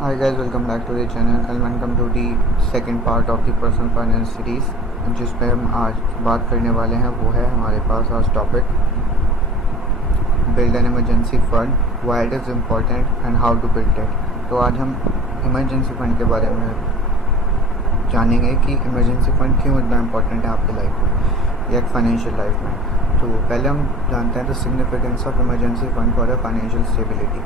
Hi guys, welcome back to the channel and welcome to the second part of the personal finance series जिसमें हम आज बात करने वाले हैं वो है हमारे पास आज topic build an emergency fund, why it is important and how to build it. तो आज हम इमरजेंसी फ़ंड के बारे में जानेंगे कि इमरजेंसी फ़ंड क्यों इतना इम्पोर्टेंट है आपकी लाइफ में या एक फाइनेंशियल लाइफ में। तो पहले हम जानते हैं the significance of emergency fund for the financial stability.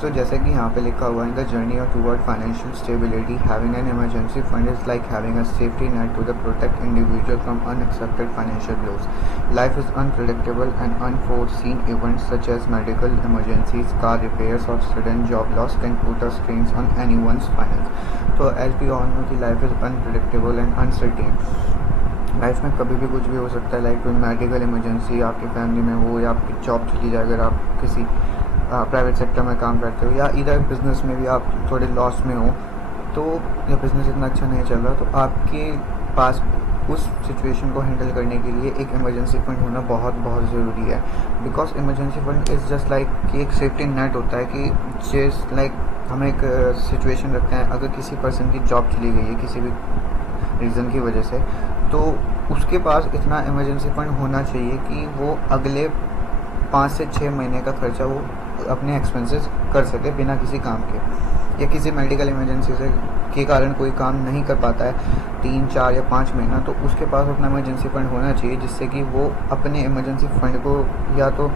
तो जैसे कि यहाँ पे लिखा हुआ है, in the journey of toward financial stability having an emergency fund is like having a safety net to the protect individual from unexpected financial blows. Life is unpredictable and unforeseen events such as medical emergencies, car repairs और sudden job loss can put a strains on anyone's finance. तो as we all know कि life is unpredictable and uncertain. Life में कभी भी कुछ भी हो सकता है, लाइक कोई मेडिकल इमरजेंसी आपकी फैमिली में हो या आपकी जॉब चली जाए अगर आप किसी प्राइवेट सेक्टर में काम करते हो, या इधर बिज़नेस में भी आप थोड़े लॉस में हो तो या बिज़नेस इतना अच्छा नहीं चल रहा, तो आपके पास उस सिचुएशन को हैंडल करने के लिए एक इमरजेंसी फंड होना बहुत बहुत ज़रूरी है। Because emergency fund is just like कि एक सेफ्टी नेट होता है कि जस्ट लाइक हम एक सिचुएशन रखते हैं, अगर किसी पर्सन की जॉब चली गई है किसी भी रीज़न की वजह से, तो उसके पास इतना इमरजेंसी फंड होना चाहिए कि वो अगले 5 से 6 महीने का खर्चा वो अपने एक्सपेंसेस कर सके बिना किसी काम के, या किसी मेडिकल इमरजेंसी से के कारण कोई काम नहीं कर पाता है 3, 4 या 5 महीना, तो उसके पास अपना इमरजेंसी फंड होना चाहिए जिससे कि वो अपने इमरजेंसी फंड को या तो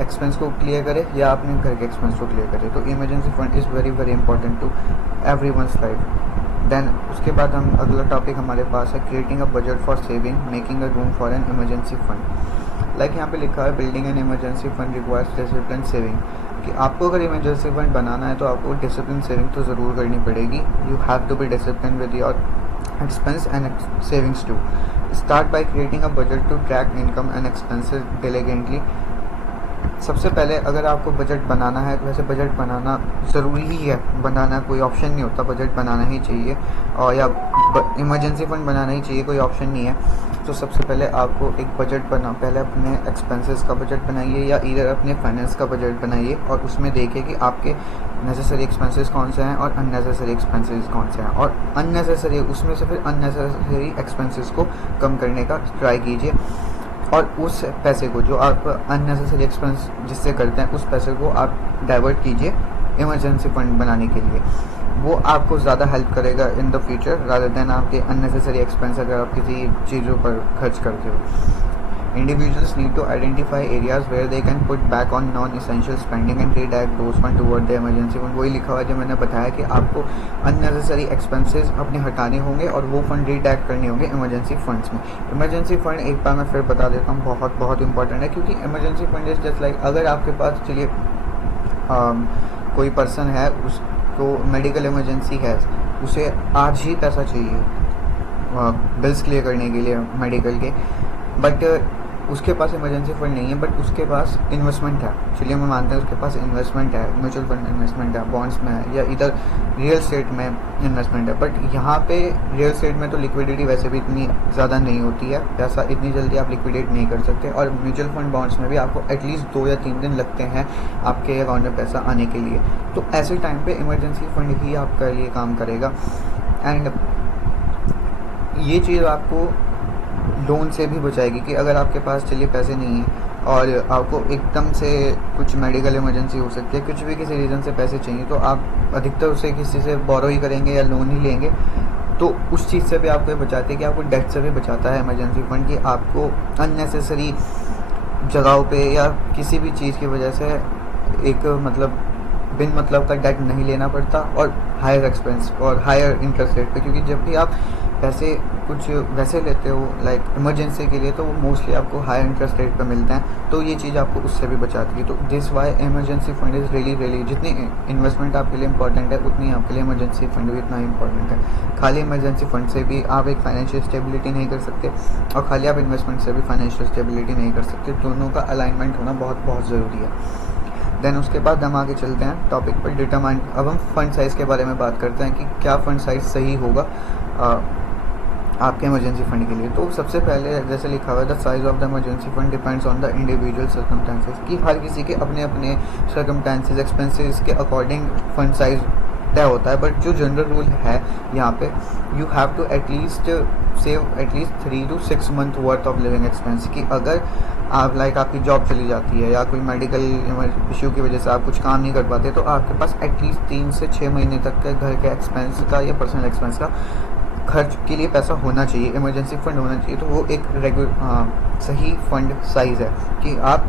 एक्सपेंस को क्लियर करे या अपने घर के एक्सपेंस को क्लियर करे। तो emergency fund is very very important to every one's life. Then उसके बाद हम अगला टॉपिक हमारे पास है creating a budget for saving, making a room for an emergency fund. Like यहाँ पे लिखा है building an emergency fund requires discipline saving, कि आपको अगर इमरजेंसी फंड बनाना है तो आपको डिसिप्लिन सेविंग तो ज़रूर करनी पड़ेगी। You have to be discipline with your expense and savings too. Start by creating a budget to track income and expenses diligently. सबसे पहले अगर आपको बजट बनाना है, तो वैसे बजट बनाना ज़रूरी ही है, बनाना कोई ऑप्शन नहीं होता, बजट बनाना ही चाहिए, और या इमरजेंसी फंड बनाना ही चाहिए, कोई ऑप्शन नहीं है। तो सबसे पहले आपको एक बजट पहले अपने एक्सपेंसेस का बजट बनाइए या इधर अपने फाइनेंस का बजट बनाइए और उसमें देखिए कि आपके नेसेसरी एक्सपेंसेस कौन से हैं और अननेसेसरी एक्सपेंसेस कौन से हैं, और अननेसेसरी उसमें से फिर अननेसेसरी एक्सपेंसेस को कम करने का ट्राई कीजिए, और उस पैसे को जो आप अननेसेसरी एक्सपेंस जिससे करते हैं उस पैसे को आप डाइवर्ट कीजिए इमरजेंसी फंड बनाने के लिए। वो आपको ज़्यादा हेल्प करेगा in the future rather than आपके अननेसेसरी एक्सपेंस अगर आप किसी चीज़ों पर खर्च करते हो। Individuals need to identify areas where they can put back on non-essential spending and redirect those funds toward the emergency fund। वही लिखा हुआ है जो मैंने बताया कि आपको unnecessary expenses अपने हटाने होंगे और वो फंड रिडायरेक्ट करने होंगे इमरजेंसी फंड्स में। इमरजेंसी फंड एक बार मैं फिर बता देता हूँ, बहुत बहुत इंपॉर्टेंट है, क्योंकि emergency fund is just like अगर आपके पास चलिए कोई पर्सन है उसको मेडिकल इमरजेंसी है, उसे आज ही पैसा चाहिए बिल्स क्लियर करने के लिए मेडिकल के, बट उसके पास इमरजेंसी फंड नहीं है, बट उसके पास इन्वेस्टमेंट है। चलिए हम मानते हैं उसके पास इन्वेस्टमेंट है, म्यूचुअल फंड इन्वेस्टमेंट है, बॉन्ड्स में है, या इधर रियल एस्टेट में इन्वेस्टमेंट है, बट यहाँ पे रियल एस्टेट में तो लिक्विडिटी वैसे भी इतनी ज़्यादा नहीं होती है, पैसा इतनी जल्दी आप लिक्विडेट नहीं कर सकते, और म्यूचुअल फंड बॉन्ड्स में भी आपको एटलीस्ट 2 या 3 दिन लगते हैं आपके अकाउंट में पैसा आने के लिए। तो ऐसे टाइम पर इमरजेंसी फंड ही आपका लिए काम करेगा। एंड ये चीज़ आपको लोन से भी बचाएगी कि अगर आपके पास चलिए पैसे नहीं हैं और आपको एकदम से कुछ मेडिकल इमरजेंसी हो सकती है, कुछ भी किसी रीज़न से पैसे चाहिए, तो आप अधिकतर उसे किसी से बोरो ही करेंगे या लोन ही लेंगे। तो उस चीज़ से भी आपको ये बचाती है कि आपको डेट से भी बचाता है इमरजेंसी फंड, कि आपको अननेसेसरी जगहों पे या किसी भी चीज़ की वजह से एक मतलब बिन मतलब का डेट नहीं लेना पड़ता, और हायर एक्सपेंस और हायर इंटरेस्ट रेट पे, क्योंकि जब भी आप पैसे कुछ वैसे लेते हो लाइक इमरजेंसी के लिए तो वो मोस्टली आपको हायर इंटरेस्ट रेट पे मिलते हैं, तो ये चीज़ आपको उससे भी बचाती है। तो this why emergency fund is really जितनी इन्वेस्टमेंट आपके लिए इंपॉर्टेंट है उतनी आपके लिए इमरजेंसी फंड भी इतना इंपॉर्टेंट है। खाली इमरजेंसी फंड से भी आप एक फाइनेंशियल स्टेबिलिटी नहीं कर सकते, और खाली आप इन्वेस्टमेंट से भी फाइनेंशियल स्टेबिलिटी नहीं कर सकते, दोनों का अलाइनमेंट होना बहुत बहुत ज़रूरी है। देन उसके बाद हम आगे चलते हैं टॉपिक पर डिटरमाइन। अब हम फंड साइज़ के बारे में बात करते हैं कि क्या फंड साइज़ सही होगा आपके इमरजेंसी फंड के लिए। तो सबसे पहले जैसे लिखा हुआ है the size of the emergency fund depends on the individual circumstances, कि हर किसी के अपने अपने सर्कमस्टेंसेस एक्सपेंसेस के अकॉर्डिंग फंड साइज़ तय होता है, बट जो जनरल रूल है यहाँ पे, you have to at least save at least 3 to 6 month worth of living expense. कि अगर आप आपकी जॉब चली जाती है या कोई मेडिकल इशू की वजह से आप कुछ काम नहीं कर पाते, तो आपके पास एटलीस्ट 3 से 6 महीने तक के घर के एक्सपेंस का या पर्सनल एक्सपेंस का खर्च के लिए पैसा होना चाहिए, इमरजेंसी फंड होना चाहिए। तो वो एक सही फंड साइज़ है कि आप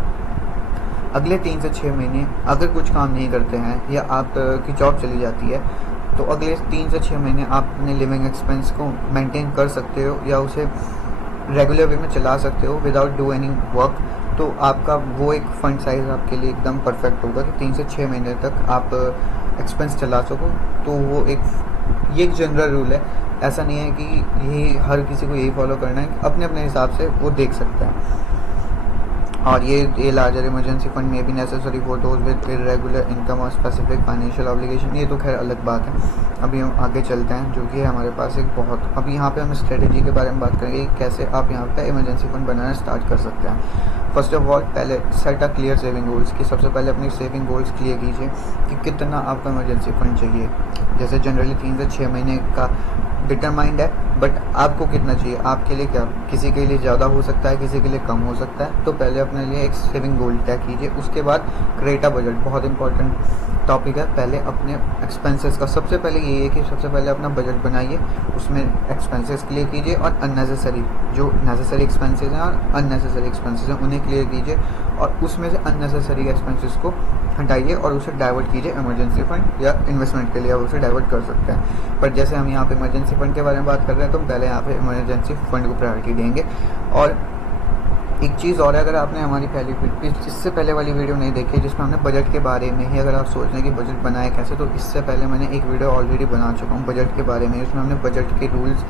अगले 3 से 6 महीने अगर कुछ काम नहीं करते हैं या आप की जॉब चली जाती है, तो अगले 3 से 6 महीने आप अपने लिविंग एक्सपेंस को मेंटेन कर सकते हो या उसे रेगुलर वे में चला सकते हो विदाउट डू एनी वर्क। तो आपका वो एक फंड साइज़ आपके लिए एकदम परफेक्ट होगा कि 3 से 6 महीने तक आप एक्सपेंस चला सको। तो वो ये एक जनरल रूल है, ऐसा नहीं है कि ये हर किसी को यही फॉलो करना है, अपने अपने हिसाब से वो देख सकते हैं। और ये लार्जर इमरजेंसी फंड में भी necessary for those with irregular income और स्पेसिफिक फाइनेंशियल ऑब्लिगेशन, ये तो खैर अलग बात है। अभी हम आगे चलते हैं, जो कि है हमारे पास एक बहुत, अभी यहाँ पे हम स्ट्रेटेजी के बारे में बात करेंगे, कैसे आप यहाँ पे इमरजेंसी फंड बनाना स्टार्ट कर सकते हैं। फर्स्ट ऑफ ऑल, पहले set a clear saving goals, कि सबसे पहले अपनी सेविंग गोल्स क्लियर कीजिए कि कितना आपका इमरजेंसी फंड चाहिए। जैसे जनरली 3 से 6 महीने का डिटरमाइंड है, बट आपको कितना चाहिए, आपके लिए क्या, किसी के लिए ज़्यादा हो सकता है, किसी के लिए कम हो सकता है। तो पहले अपने लिए एक सेविंग गोल तय कीजिए। उसके बाद क्रिएट अ बजट, बहुत इंपॉर्टेंट टॉपिक है। पहले अपने एक्सपेंसेस का, सबसे पहले ये है कि सबसे पहले अपना बजट बनाइए, उसमें एक्सपेंसेस क्लियर कीजिए और अननेसेसरी जो नेसेसरी एक्सपेंसेस हैं और अननेसेसरी एक्सपेंसेस हैं उन्हें क्लियर कीजिए, और उसमें से अननेसेसरी एक्सपेंसेस को हटाइए और उसे डाइवर्ट कीजिए इमरजेंसी फंड या इन्वेस्टमेंट के लिए, आप उसे डाइवर्ट कर सकते हैं। पर जैसे हम यहाँ पे इमरजेंसी फंड के बारे में बात कर रहे हैं, तो पहले यहाँ पे इमरजेंसी फंड को प्रायोरिटी देंगे। और एक चीज़ और है, अगर आपने हमारी इससे पहले वाली वीडियो नहीं देखी जिसमें हमने बजट के बारे में ही, अगर आप सोच रहे हैं कि बजट बनाए कैसे, तो इससे पहले मैंने एक वीडियो ऑलरेडी बना चुका हूँ बजट के बारे में। उसमें हमने बजट के रूल्स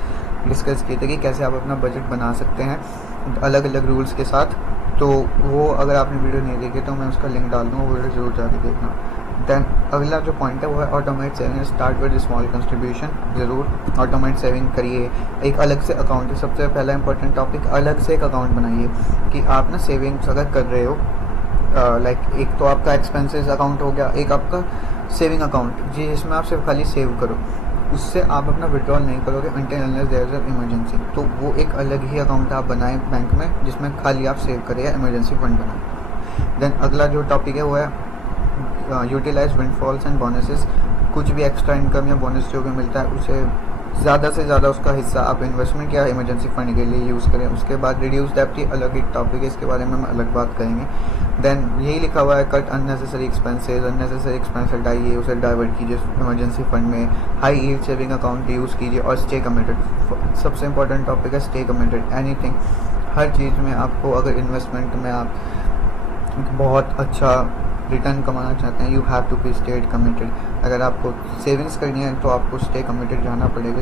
डिस्कस किए थे कि कैसे आप अपना बजट बना सकते हैं अलग अलग रूल्स के साथ। तो वो अगर आपने वीडियो नहीं देखी तो मैं उसका लिंक डाल दूँगा, वो वीडियो ज़रूर जाके देखना। देन अगला जो पॉइंट है वो है automate saving, start with small contribution. ज़रूर ऑटोमेट सेविंग करिए, एक अलग से अकाउंट है, सबसे पहला इंपॉर्टेंट टॉपिक, अलग से एक अकाउंट बनाइए कि आप ना सेविंग्स अगर कर रहे हो, एक तो आपका एक्सपेंसेस अकाउंट हो गया, एक आपका सेविंग अकाउंट जिसमें आप सिर्फ खाली सेव करो, उससे आप अपना विड्रॉल नहीं करोगे until unless there is an emergency. तो वो एक अलग ही अकाउंट आप बनाएं बैंक में जिसमें खाली आप सेव करें या इमरजेंसी फंड बनाएं। देन अगला जो टॉपिक है वो है यूटिलाइज विंडफॉल्स एंड बोनसेस। कुछ भी एक्स्ट्रा इनकम या बोनस जो भी मिलता है उसे ज़्यादा से ज़्यादा उसका हिस्सा आप इन्वेस्टमेंट या इमरजेंसी फंड के लिए यूज़ करें। उसके बाद रिड्यूस डेप्ट, अलग एक टॉपिक है, इसके बारे में हम अलग बात करेंगे। देन यही लिखा हुआ है कट अननेसेसरी एक्सपेंस हटाइए, उसे डाइवर्ट कीजिए इमरजेंसी फंड में। High yield saving account use कीजिए और स्टे कमिटेड। सबसे इंपॉर्टेंट टॉपिक है स्टे कमिटेड। एनीथिंग, हर चीज़ में आपको, अगर इन्वेस्टमेंट में आप बहुत अच्छा रिटर्न कमाना चाहते हैं, you have to be state committed. अगर आपको सेविंग्स करनी है तो आपको स्टे कमिटेड रहना पड़ेगा।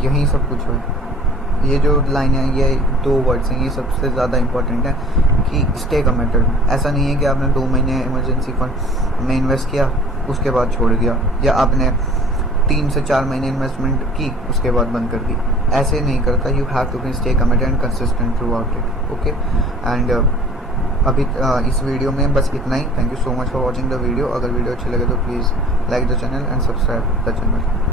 यही सब कुछ है। ये जो लाइन है, ये 2 वर्ड्स हैं, ये सबसे ज़्यादा इंपॉर्टेंट है कि स्टे कमिटेड। ऐसा नहीं है कि आपने 2 महीने इमरजेंसी फंड में इन्वेस्ट किया उसके बाद छोड़ दिया, या आपने 3 से 4 महीने इन्वेस्टमेंट की उसके बाद बंद कर दी, ऐसे नहीं करता। You have to be stay committed and consistent throughout it. Okay, and अभी इस वीडियो में बस इतना ही। Thank you so much for watching the video. अगर वीडियो अच्छी लगे तो please like the channel and subscribe the channel.